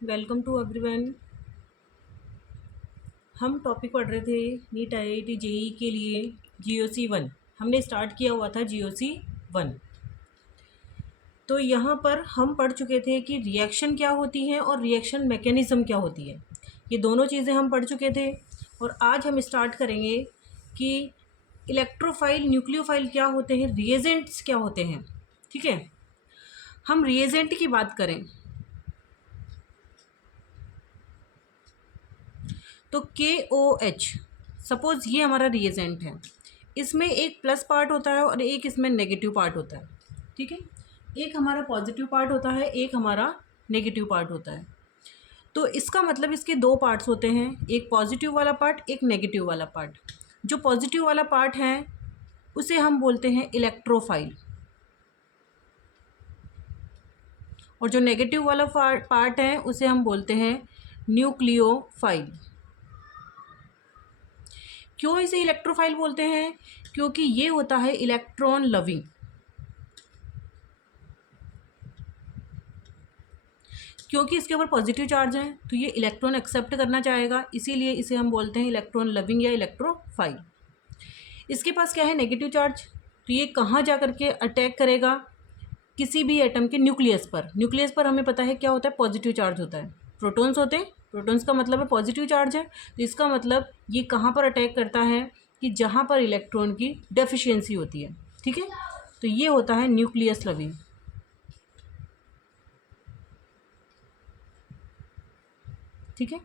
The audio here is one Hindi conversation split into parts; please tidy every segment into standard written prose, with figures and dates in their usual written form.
Welcome to everyone. हम टॉपिक पढ़ रहे थे नीट आईआईटी जेई के लिए जीओसी 1। हमने स्टार्ट किया हुआ था जीओसी 1। तो यहाँ पर हम पढ़ चुके थे कि रिएक्शन क्या होती है और रिएक्शन मैकेनिज़्म क्या होती है। ये दोनों चीज़ें हम पढ़ चुके थे और आज हम स्टार्ट करेंगे कि इलेक्ट्रोफाइल न्यूक्लियोफाइल क्या होते हैं, रिएजेंट्स क्या होते हैं। ठीक है, हम रिएजेंट की बात करें तो KOH सपोज़ ये हमारा रिएजेंट है। इसमें एक प्लस पार्ट होता है और एक इसमें नेगेटिव पार्ट होता है। ठीक है, एक हमारा पॉजिटिव पार्ट होता है, एक हमारा नेगेटिव पार्ट होता है। तो इसका मतलब इसके दो पार्ट्स होते हैं, एक पॉजिटिव वाला पार्ट, एक नेगेटिव वाला पार्ट। जो पॉजिटिव वाला पार्ट है उसे हम बोलते हैं इलेक्ट्रोफाइल और जो नेगेटिव वाला पार्ट है उसे हम बोलते हैं न्यूक्लियोफाइल। क्यों इसे इलेक्ट्रोफाइल बोलते हैं? क्योंकि ये होता है इलेक्ट्रॉन लविंग। क्योंकि इसके ऊपर पॉजिटिव चार्ज है तो ये इलेक्ट्रॉन एक्सेप्ट करना चाहेगा, इसीलिए इसे हम बोलते हैं इलेक्ट्रॉन लविंग या इलेक्ट्रोफाइल। इसके पास क्या है, नेगेटिव चार्ज। तो ये कहाँ जा कर के अटैक करेगा? किसी भी एटम के न्यूक्लियस पर। न्यूक्लियस पर हमें पता है क्या होता है, पॉजिटिव चार्ज होता है, प्रोटॉन्स होते हैं। प्रोटॉन्स का मतलब है पॉजिटिव चार्ज है, तो इसका मतलब ये कहाँ पर अटैक करता है कि जहाँ पर इलेक्ट्रॉन की डेफिशिएंसी होती है। ठीक है, तो ये होता है न्यूक्लियस लविंग। ठीक है,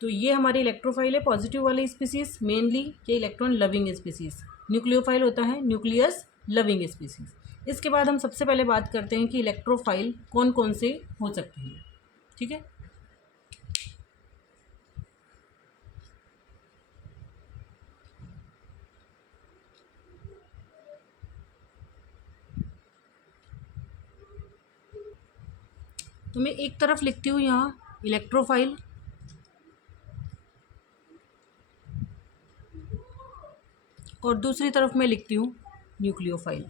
तो ये हमारी इलेक्ट्रोफाइल है, पॉजिटिव वाली स्पीसीज मेनली, ये इलेक्ट्रॉन लविंग स्पीसीज। न्यूक्लियोफाइल होता है न्यूक्लियस लविंग स्पीसीज। इसके बाद हम सबसे पहले बात करते हैं कि इलेक्ट्रोफाइल कौन कौन से हो सकते हैं। ठीक है, तो मैं एक तरफ लिखती हूँ यहाँ इलेक्ट्रोफाइल और दूसरी तरफ मैं लिखती हूँ न्यूक्लियोफाइल।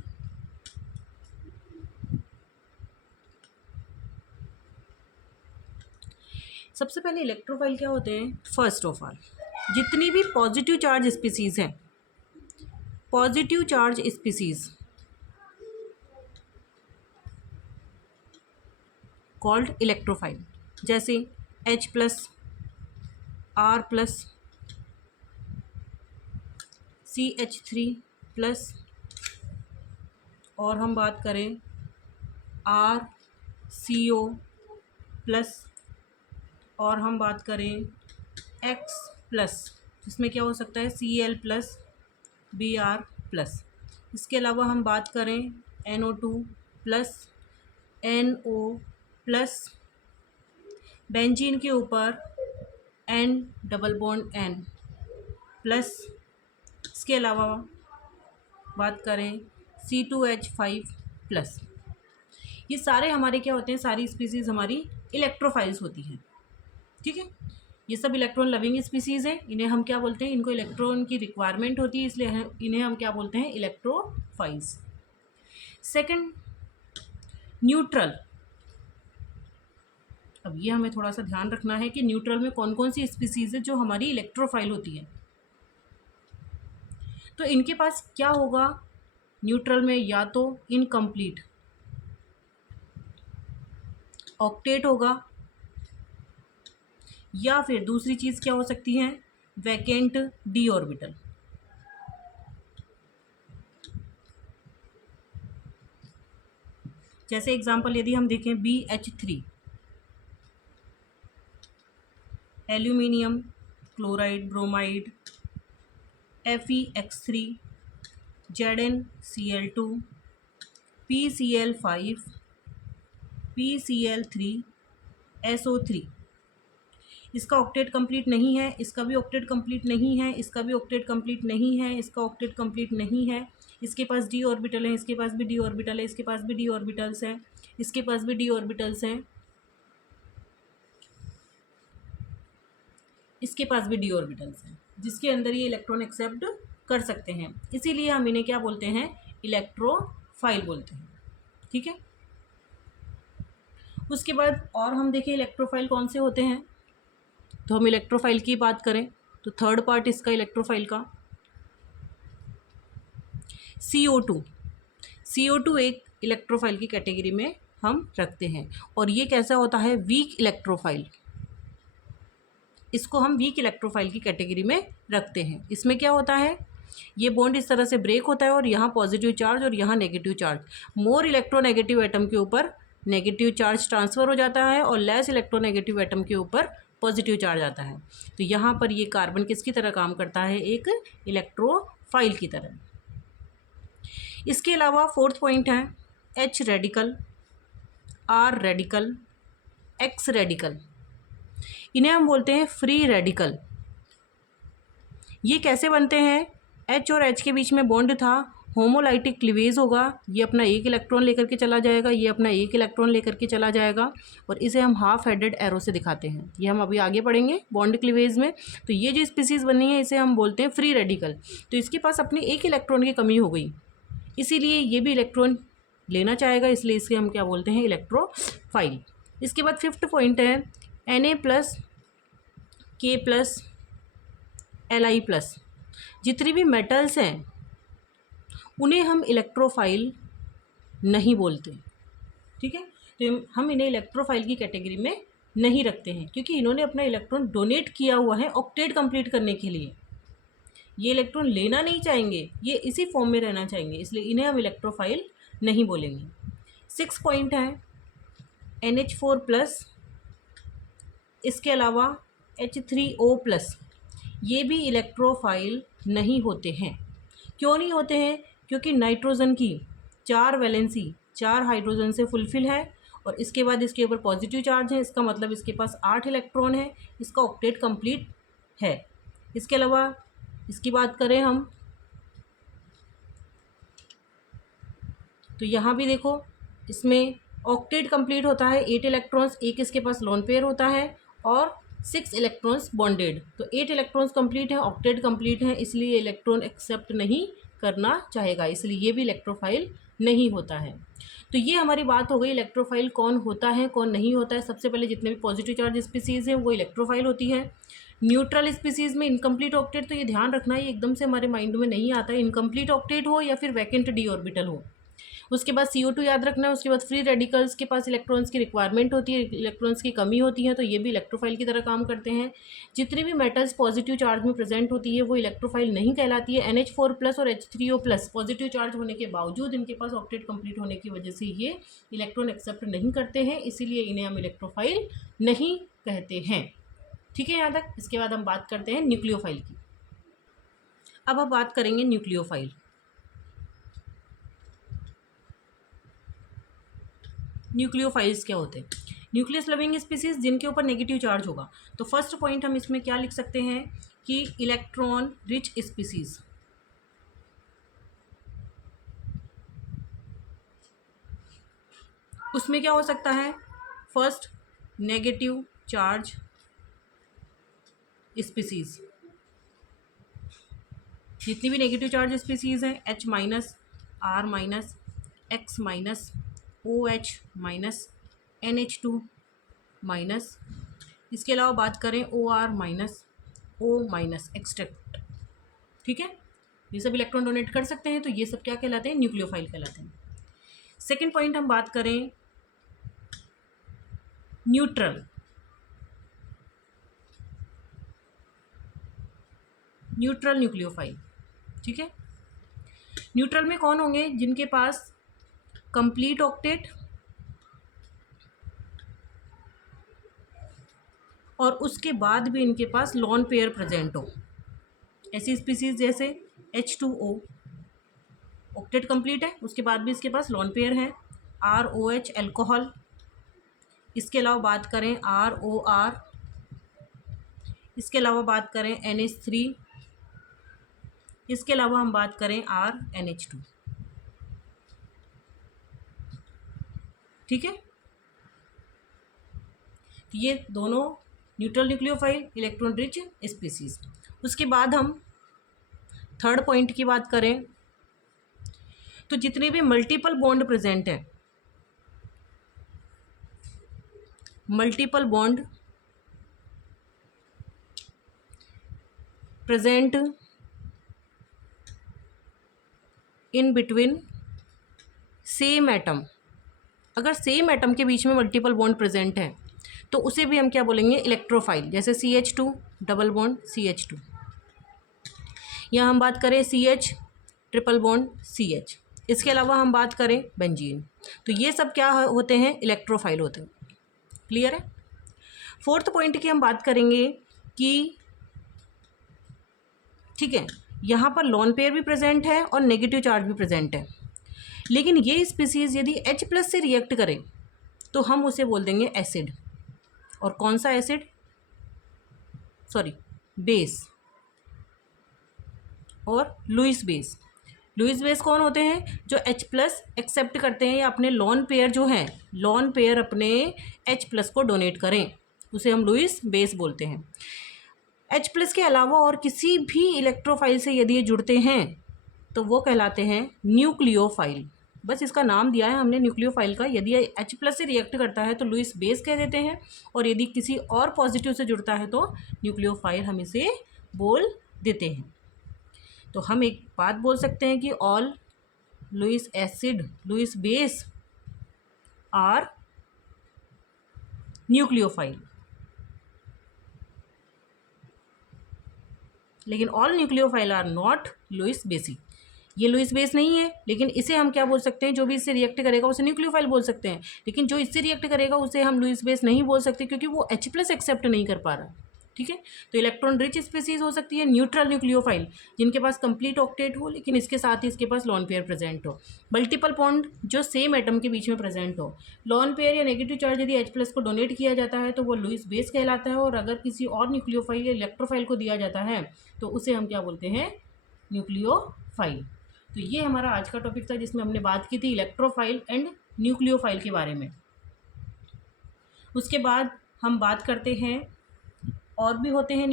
सबसे पहले इलेक्ट्रोफाइल क्या होते हैं? फर्स्ट ऑफ ऑल, जितनी भी पॉजिटिव चार्ज स्पीसीज हैं, positive charge species called electrophile, जैसे H+, R+, CH3+, और हम बात करें RCO+, और हम बात करें X+, जिसमें क्या हो सकता है Cl+, Br+। इसके अलावा हम बात करें NO2+, NO+, बेंजीन के ऊपर N double bond N plus. इसके अलावा बात करें C2H5+। ये सारे हमारे क्या होते हैं, सारी स्पीसीज़ हमारी इलेक्ट्रोफाइल्स होती हैं। ठीक है, ये सब इलेक्ट्रॉन लविंग स्पीसीज़ हैं। इन्हें हम क्या बोलते हैं, इनको इलेक्ट्रॉन की रिक्वायरमेंट होती है, इसलिए इन्हें हम क्या बोलते हैं, इलेक्ट्रोफाइल्स। Second, neutral. अब ये हमें थोड़ा सा ध्यान रखना है कि न्यूट्रल में कौन कौन सी स्पीसीज़ है जो हमारी इलेक्ट्रोफाइल होती है। तो इनके पास क्या होगा न्यूट्रल में, या तो इनकम्प्लीट ऑक्टेट होगा, या फिर दूसरी चीज़ क्या हो सकती है, वैकेंट डी ऑर्बिटल। जैसे एग्जांपल यदि हम देखें BH3, aluminium chloride bromide, FeX3, ZnCl2, PCl5, PCl3, SO3। इसका ऑक्टेट कंप्लीट नहीं है, इसका भी ऑक्टेट कंप्लीट नहीं है, इसका भी ऑक्टेट कंप्लीट नहीं है, इसका ऑक्टेट कंप्लीट नहीं है। इसके पास डी ऑर्बिटल है, इसके पास भी डी ऑर्बिटल है, इसके पास भी डी ऑर्बिटल्स हैं, इसके पास भी डी ऑर्बिटल्स हैं, इसके पास भी डी ऑर्बिटल्स हैं, जिसके अंदर ये इलेक्ट्रॉन एक्सेप्ट कर सकते हैं। इसीलिए हम इन्हें क्या बोलते हैं, इलेक्ट्रोफाइल बोलते हैं। ठीक है, उसके बाद और हम देखें इलेक्ट्रोफाइल कौन से होते हैं, तो हम इलेक्ट्रोफाइल की बात करें तो थर्ड पार्ट इसका इलेक्ट्रोफाइल का CO2। CO2 एक इलेक्ट्रोफाइल की कैटेगरी में हम रखते हैं और ये कैसा होता है, वीक इलेक्ट्रोफाइल। इसको हम वीक इलेक्ट्रोफाइल की कैटेगरी में रखते हैं। इसमें क्या होता है, ये बॉन्ड इस तरह से ब्रेक होता है और यहाँ पॉजिटिव चार्ज और यहाँ negative charge, more electronegative atom के ऊपर नेगेटिव चार्ज ट्रांसफ़र हो जाता है और लेस इलेक्ट्रोनेगेटिव एटम के ऊपर पॉजिटिव चार्ज आता है। तो यहाँ पर ये कार्बन किसकी तरह काम करता है, एक इलेक्ट्रोफाइल की तरह। इसके अलावा फोर्थ पॉइंट है H radical, R radical, X radical, इन्हें हम बोलते हैं फ्री रेडिकल। ये कैसे बनते हैं, H और H के बीच में बॉन्ड था, होमोलाइटिक क्लीवेज होगा, ये अपना एक इलेक्ट्रॉन लेकर के चला जाएगा, ये अपना एक इलेक्ट्रॉन लेकर के चला जाएगा और इसे हम हाफ हेडेड एरो से दिखाते हैं। ये हम अभी आगे पढ़ेंगे बॉन्ड क्लीवेज में। तो ये जो स्पीसीज़ बनी है इसे हम बोलते हैं फ्री रेडिकल। तो इसके पास अपनी एक इलेक्ट्रॉन की कमी हो गई, इसीलिए ये भी इलेक्ट्रॉन लेना चाहेगा, इसलिए इसे हम क्या बोलते हैं, इलेक्ट्रोफाइल। इसके बाद फिफ्थ पॉइंट है Na+, K+, Li+। जितनी भी मेटल्स हैं उन्हें हम इलेक्ट्रोफाइल नहीं बोलते, ठीक है। तो हम इन्हें इलेक्ट्रोफाइल की कैटेगरी में नहीं रखते हैं क्योंकि इन्होंने अपना इलेक्ट्रॉन डोनेट किया हुआ है ऑक्टेट कंप्लीट करने के लिए। ये इलेक्ट्रॉन लेना नहीं चाहेंगे, ये इसी फॉर्म में रहना चाहेंगे, इसलिए इन्हें हम इलेक्ट्रोफाइल नहीं बोलेंगे। 6 पॉइंट है NH4+, इसके अलावा H3O+, ये भी इलेक्ट्रोफाइल नहीं होते हैं। क्यों नहीं होते हैं, क्योंकि नाइट्रोजन की 4 वैलेंसी 4 हाइड्रोजन से फुलफिल है और इसके बाद इसके ऊपर पॉजिटिव चार्ज है, इसका मतलब इसके पास 8 इलेक्ट्रॉन है, इसका ऑक्टेट कंप्लीट है। इसके अलावा इसकी बात करें हम तो यहाँ भी देखो, इसमें ऑक्टेट कंप्लीट होता है, 8 इलेक्ट्रॉन्स, एक इसके पास लोन पेयर होता है और 6 इलेक्ट्रॉन्स बॉन्डेड। तो 8 इलेक्ट्रॉन्स कंप्लीट है, ऑक्टेट कंप्लीट है, इसलिए इलेक्ट्रॉन एक्सेप्ट नहीं करना चाहेगा, इसलिए ये भी इलेक्ट्रोफाइल नहीं होता है। तो ये हमारी बात हो गई इलेक्ट्रोफाइल कौन होता है कौन नहीं होता है। सबसे पहले जितने भी पॉजिटिव चार्ज स्पीसीज़ हैं वो इलेक्ट्रोफाइल होती है। न्यूट्रल स्पीसीज़ में इनकम्प्लीट ऑक्टेट, तो ये ध्यान रखना है, एकदम से हमारे माइंड में नहीं आता है, इनकम्प्लीट ऑक्टेट हो या फिर वैकेंट डी ऑर्बिटल हो। उसके बाद CO2 याद रखना है। उसके बाद फ्री रेडिकल्स के पास इलेक्ट्रॉन्स की रिक्वायरमेंट होती है, इलेक्ट्रॉन्स की कमी होती है, तो ये भी इलेक्ट्रोफाइल की तरह काम करते हैं। जितनी भी मेटल्स पॉजिटिव चार्ज में प्रेजेंट होती है वो इलेक्ट्रोफाइल नहीं कहलाती है। NH4+ और H3O+ पॉजिटिव चार्ज होने के बावजूद इनके पास ऑक्टेट कंप्लीट होने की वजह से ये इलेक्ट्रॉन एक्सेप्ट नहीं करते हैं, इसीलिए इन्हें हम इलेक्ट्रोफाइल नहीं कहते हैं, ठीक है यहाँ तक। इसके बाद हम बात करते हैं न्यूक्लियोफाइल की। अब हम बात करेंगे न्यूक्लियोफाइल। न्यूक्लियोफाइल्स क्या होते हैं, न्यूक्लियस लविंग स्पीसीज जिनके ऊपर नेगेटिव चार्ज होगा। तो फर्स्ट पॉइंट हम इसमें क्या लिख सकते हैं कि इलेक्ट्रॉन रिच स्पीसीज। उसमें क्या हो सकता है, फर्स्ट नेगेटिव चार्ज स्पीसीज, जितनी भी नेगेटिव चार्ज स्पीसीज हैं H-, R-, X-, OH-, NH2-। इसके अलावा बात करें OR-, O-, एक्सट्रैक्ट, ठीक है। ये सब इलेक्ट्रॉन डोनेट कर सकते हैं, तो ये सब क्या कहलाते हैं, न्यूक्लियोफाइल कहलाते हैं। सेकेंड पॉइंट हम बात करें न्यूट्रल। न्यूट्रल न्यूक्लियोफाइल, ठीक है। न्यूट्रल में कौन होंगे, जिनके पास कंप्लीट ऑक्टेट और उसके बाद भी इनके पास लॉन पेयर प्रेजेंट हो। ऐसी स्पीसीज जैसे H2O, ऑक्टेट कंप्लीट है, उसके बाद भी इसके पास लॉन पेयर है। ROH अल्कोहल, इसके अलावा बात करें ROR, इसके अलावा बात करें NH3, इसके अलावा हम बात करें RNH2, ठीक है। ये दोनों neutral nucleophile, electron rich species. उसके बाद हम थर्ड पॉइंट की बात करें तो जितने भी मल्टीपल बॉन्ड प्रेजेंट है, multiple bond present in between same atom, अगर सेम एटम के बीच में मल्टीपल बॉन्ड प्रेजेंट है तो उसे भी हम क्या बोलेंगे, इलेक्ट्रोफाइल। जैसे CH2 डबल बॉन्ड CH2, या हम बात करें CH ट्रिपल बॉन्ड CH। इसके अलावा हम बात करें बेंजीन, तो ये सब क्या होते हैं, इलेक्ट्रोफाइल होते हैं। क्लियर है। फोर्थ पॉइंट की हम बात करेंगे कि ठीक है, यहाँ पर लॉन पेयर भी प्रेजेंट है और नेगेटिव चार्ज भी प्रेजेंट है, लेकिन ये स्पीसीज यदि H+ से रिएक्ट करे तो हम उसे बोल देंगे एसिड। और कौन सा एसिड, सॉरी बेस, और लुईस बेस। लुईस बेस कौन होते हैं, जो H+ एक्सेप्ट करते हैं या अपने लॉन पेयर जो हैं, लॉन पेयर अपने H+ को डोनेट करें, उसे हम लुईस बेस बोलते हैं। H+ के अलावा और किसी भी इलेक्ट्रोफाइल से यदि ये जुड़ते हैं तो वो कहलाते हैं न्यूक्लियोफाइल। बस इसका नाम दिया है हमने न्यूक्लियोफाइल का। यदि ये H+ से रिएक्ट करता है तो लुईस बेस कह देते हैं, और यदि किसी और पॉजिटिव से जुड़ता है तो न्यूक्लियोफाइल हम इसे बोल देते हैं। तो हम एक बात बोल सकते हैं कि all Lewis acid, Lewis base are nucleophile, लेकिन all nucleophile are not Lewis bases. ये लुईस बेस नहीं है, लेकिन इसे हम क्या बोल सकते हैं, जो भी इससे रिएक्ट करेगा उसे न्यूक्लियोफाइल बोल सकते हैं, लेकिन जो इससे रिएक्ट करेगा उसे हम लुईस बेस नहीं बोल सकते, क्योंकि वो H+ एक्सेप्ट नहीं कर पा रहा। ठीक है, तो इलेक्ट्रॉन रिच स्पीसीज हो सकती है न्यूट्रल न्यूक्लियोफाइल, जिनके पास कंप्लीट ऑक्टेट हो लेकिन इसके साथ ही इसके पास लॉन पेयर प्रेजेंट हो। मल्टीपल बॉन्ड जो सेम एटम के बीच में प्रेजेंट हो। लॉन पेयर या नेगेटिव चार्ज यदि H+ को डोनेट किया जाता है तो वो लुईस बेस कहलाता है, और अगर किसी और न्यूक्लियोफाइल या इलेक्ट्रोफाइल को दिया जाता है तो उसे हम क्या बोलते हैं, न्यूक्लियोफाइल। तो ये हमारा आज का टॉपिक था, जिसमें हमने बात की थी इलेक्ट्रोफाइल एंड न्यूक्लियोफाइल के बारे में। उसके बाद हम बात करते हैं, और भी होते हैं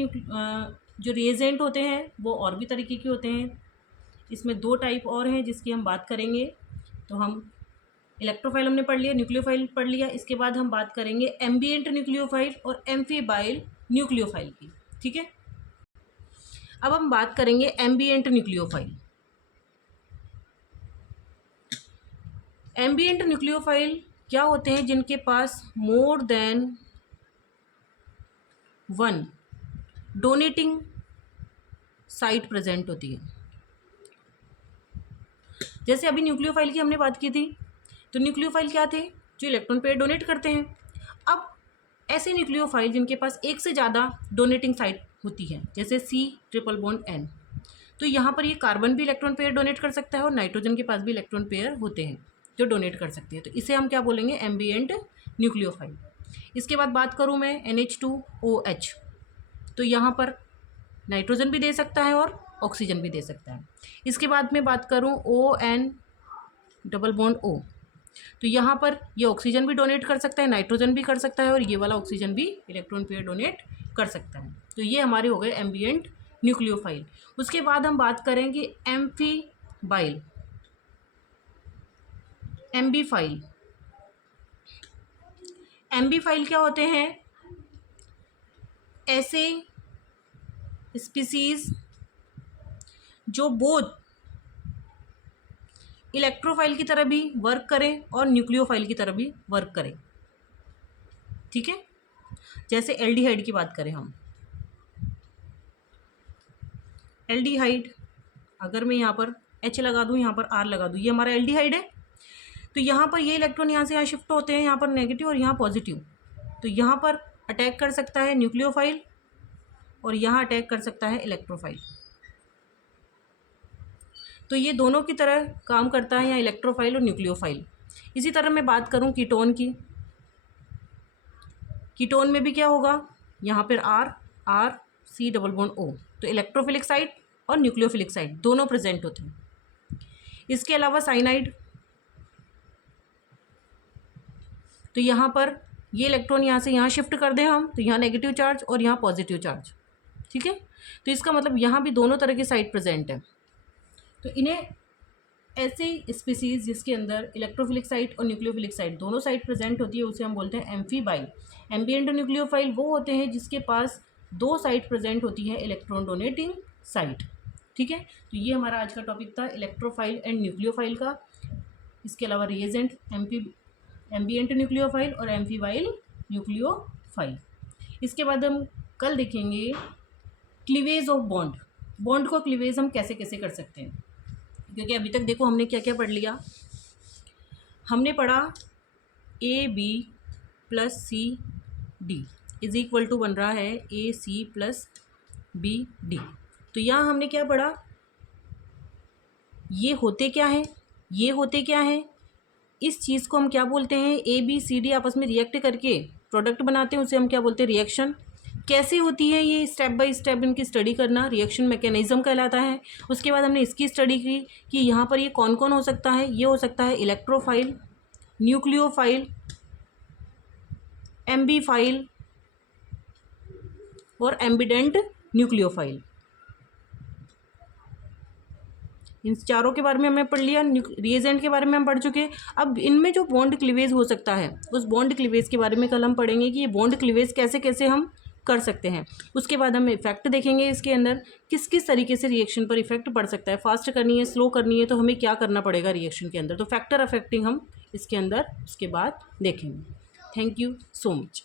जो रिएजेंट होते हैं वो और भी तरीके के होते हैं। इसमें 2 टाइप और हैं जिसकी हम बात करेंगे। तो हम इलेक्ट्रोफाइल हमने पढ़ लिया, न्यूक्लियोफाइल पढ़ लिया। इसके बाद हम बात करेंगे एम्बिएंट न्यूक्लियोफाइल और एम्फीबाइल न्यूक्लियोफाइल की। ठीक है, अब हम बात करेंगे एम्बिएंट न्यूक्लियोफाइल। एम्बिएंट न्यूक्लियोफाइल क्या होते हैं, जिनके पास more than 1 donating site present होती है। जैसे अभी न्यूक्लियोफाइल की हमने बात की थी, तो न्यूक्लियोफाइल क्या थे, जो इलेक्ट्रॉन पेयर डोनेट करते हैं। अब ऐसे न्यूक्लियोफाइल जिनके पास एक से ज़्यादा डोनेटिंग साइट होती है, जैसे C ट्रिपल बॉन्ड N, तो यहाँ पर ये कार्बन भी इलेक्ट्रॉन पेयर डोनेट कर सकता है और नाइट्रोजन के पास भी इलेक्ट्रॉन पेयर होते हैं जो डोनेट कर सकते हैं। तो इसे हम क्या बोलेंगे, एम्बिएंट न्यूक्लियोफाइल। इसके बाद बात करूँ मैं NH2OH, तो यहाँ पर नाइट्रोजन भी दे सकता है और ऑक्सीजन भी दे सकता है। इसके बाद में बात करूँ ON डबल बॉन्ड O, तो यहाँ पर ये ऑक्सीजन भी डोनेट कर सकता है, नाइट्रोजन भी कर सकता है, और ये वाला ऑक्सीजन भी इलेक्ट्रॉन पेयर डोनेट कर सकता है। तो ये हमारे हो गए एम्बिएंट न्यूक्लियोफाइल। उसके बाद हम बात करेंगे एम्फीबाइल, एम्बीफाइल। एम्बीफाइल क्या होते हैं, ऐसे स्पीसीज जो बोथ इलेक्ट्रोफाइल की तरह भी वर्क करें और न्यूक्लियोफाइल की तरह भी वर्क करें। ठीक है, जैसे एल्डिहाइड की बात करें हम, एल्डिहाइड, अगर मैं यहाँ पर H लगा दूँ, यहाँ पर R लगा दूँ, ये हमारा एल्डिहाइड है। तो यहाँ पर ये इलेक्ट्रॉन यहाँ से यहाँ शिफ्ट होते हैं, यहाँ पर नेगेटिव और यहाँ पॉजिटिव। तो यहाँ पर अटैक कर सकता है न्यूक्लियोफाइल और यहाँ अटैक कर सकता है इलेक्ट्रोफाइल। तो ये दोनों की तरह काम करता है यहाँ, इलेक्ट्रोफाइल और न्यूक्लियोफाइल। इसी तरह मैं बात करूँ कीटोन की, कीटोन में भी क्या होगा, यहाँ पर R C double bond O, तो इलेक्ट्रोफिलिक साइट और न्यूक्लियोफिलिक साइट दोनों प्रेजेंट होते हैं। इसके अलावा साइनाइड, तो यहाँ पर ये इलेक्ट्रॉन यहाँ से यहाँ शिफ्ट कर दें हम, तो यहाँ नेगेटिव चार्ज और यहाँ पॉजिटिव चार्ज। ठीक है, तो इसका मतलब यहाँ भी दोनों तरह की साइट प्रेजेंट है। तो इन्हें ऐसे स्पीसीज जिसके अंदर इलेक्ट्रोफिलिक साइट और न्यूक्लियोफिलिक साइट दोनों साइट प्रेजेंट होती है उसे हम बोलते हैं एम्फीबाइल। एम्बिएंट न्यूक्लियोफाइल वो होते हैं जिसके पास दो साइट प्रेजेंट होती है इलेक्ट्रॉन डोनेटिंग साइट। ठीक है, तो ये हमारा आज का टॉपिक था इलेक्ट्रोफाइल एंड न्यूक्लियोफाइल का। इसके अलावा रिएजेंट एम्बिएंट न्यूक्लियोफाइल और एम्फीबाइल न्यूक्लियोफाइल। इसके बाद हम कल देखेंगे क्लीवेज ऑफ बॉन्ड। बॉन्ड को क्लीवेज हम कैसे कैसे कर सकते हैं, क्योंकि अभी तक देखो हमने क्या क्या पढ़ लिया। हमने पढ़ा AB+CD इज इक्वल टू बन रहा है AC+BD। तो यहाँ हमने क्या पढ़ा, ये होते क्या हैं, ये होते क्या हैं, इस चीज़ को हम क्या बोलते हैं, ABCD आपस में रिएक्ट करके प्रोडक्ट बनाते हैं, उसे हम क्या बोलते हैं, रिएक्शन। कैसे होती है ये, स्टेप बाय स्टेप इनकी स्टडी करना, रिएक्शन मैकेनिज्म कहलाता है। उसके बाद हमने इसकी स्टडी की कि यहाँ पर ये कौन कौन हो सकता है। ये हो सकता है इलेक्ट्रोफाइल, न्यूक्लियोफाइल, एम्बीफाइल और एम्बिडेंट न्यूक्लियोफाइल। इन चारों के बारे में हमने पढ़ लिया। रिएजेंट के बारे में हम पढ़ चुके हैं। अब इनमें जो बॉन्ड क्लीवेज हो सकता है उस बॉन्ड क्लीवेज के बारे में कल हम पढ़ेंगे कि ये बॉन्ड क्लीवेज कैसे कैसे हम कर सकते हैं। उसके बाद हम इफेक्ट देखेंगे, इसके अंदर किस किस तरीके से रिएक्शन पर इफेक्ट पड़ सकता है, फास्ट करनी है, स्लो करनी है, तो हमें क्या करना पड़ेगा रिएक्शन के अंदर। तो फैक्टर अफेक्टिंग हम इसके अंदर उसके बाद देखेंगे। Thank you so much.